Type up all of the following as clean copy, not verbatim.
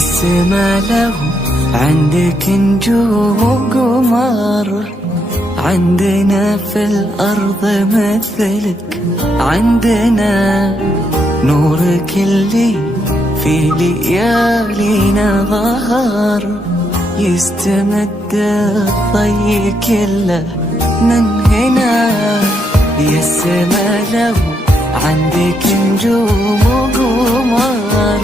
السما لو عندك نجوم وقمر، عندنا في الأرض مثلك، عندنا نورك اللي في ليالينا ظهر، يستمد الضي كله من هنا. يا السما لو عندك نجوم وقمر،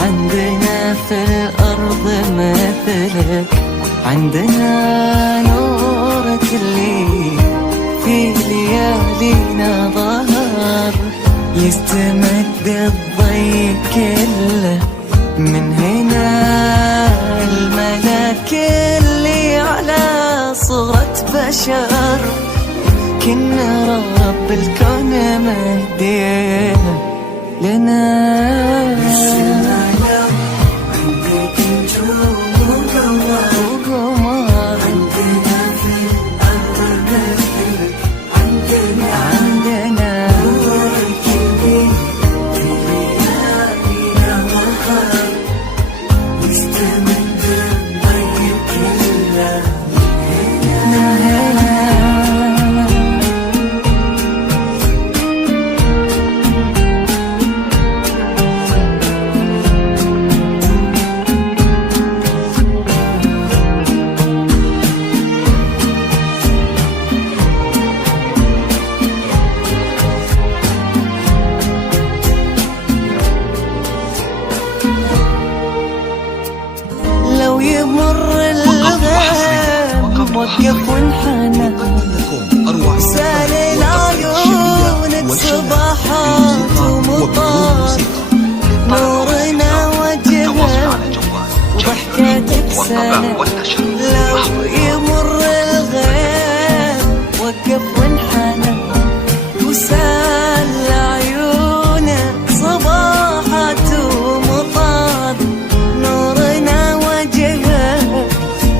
عندنا في الأرض مثلك، عندنا نورك اللي في ليالينا ظهر، يستمد الضي كله من هنا. الملاك اللي على صورة بشر، كنا رب الكون مهدينا لنا. عندك نجوم وقمر، عندنا في الأرض مثلك، عندنا نورك اللي في ليالينا ظهر، يستمد الضي كله من هنا. لو يمر الغيم وقف وانحنى، سال العيون صباحات ومطار، نورنا وجهه وضحكتك سنة. لو يمر الغيم وقف وانحنى، وسال عيونه صباحات ومطار، نورنا وجهه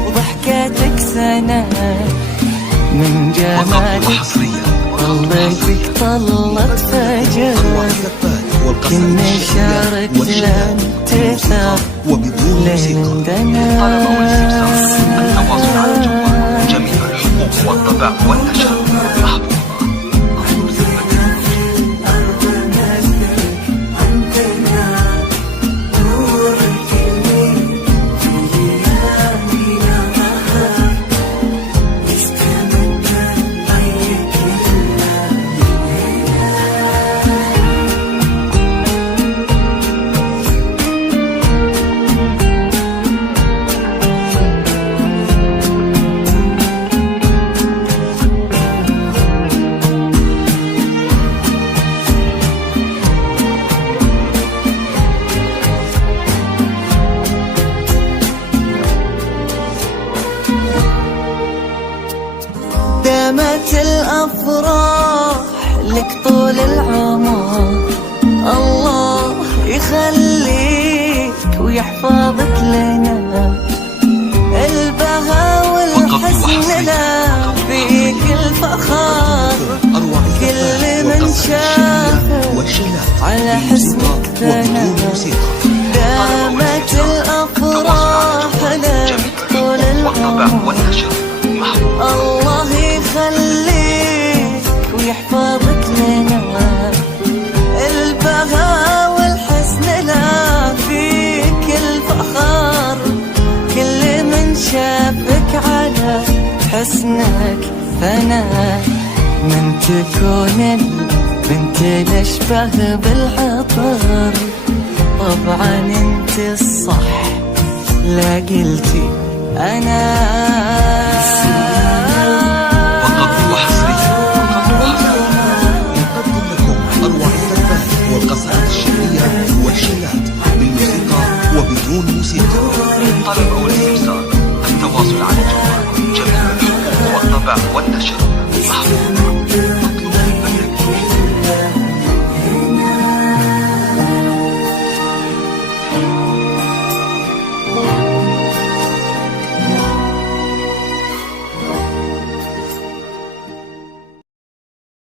وضحكتك سنة. من جمالك طلتك طلت فجر، كنا شاركنا انتثار لين دنا. جميع الحقوق والطبع والنشر محفوظة. دامت الأفراح لك طول العمر، الله يخليك ويحفظك لنا. البهاء والحسن لا فيك الفخار، كل من شافك على حسنك ثنى. دامت الأفراح لك طول العمر، الله يخليك ويحفظك لنا. البهاء والحسن لا فيك الفخار، كل من شافك على حسنك فنا. من تكون البنت الأشبه بالعطر، طبعا انت الصح لا قلتي أنا.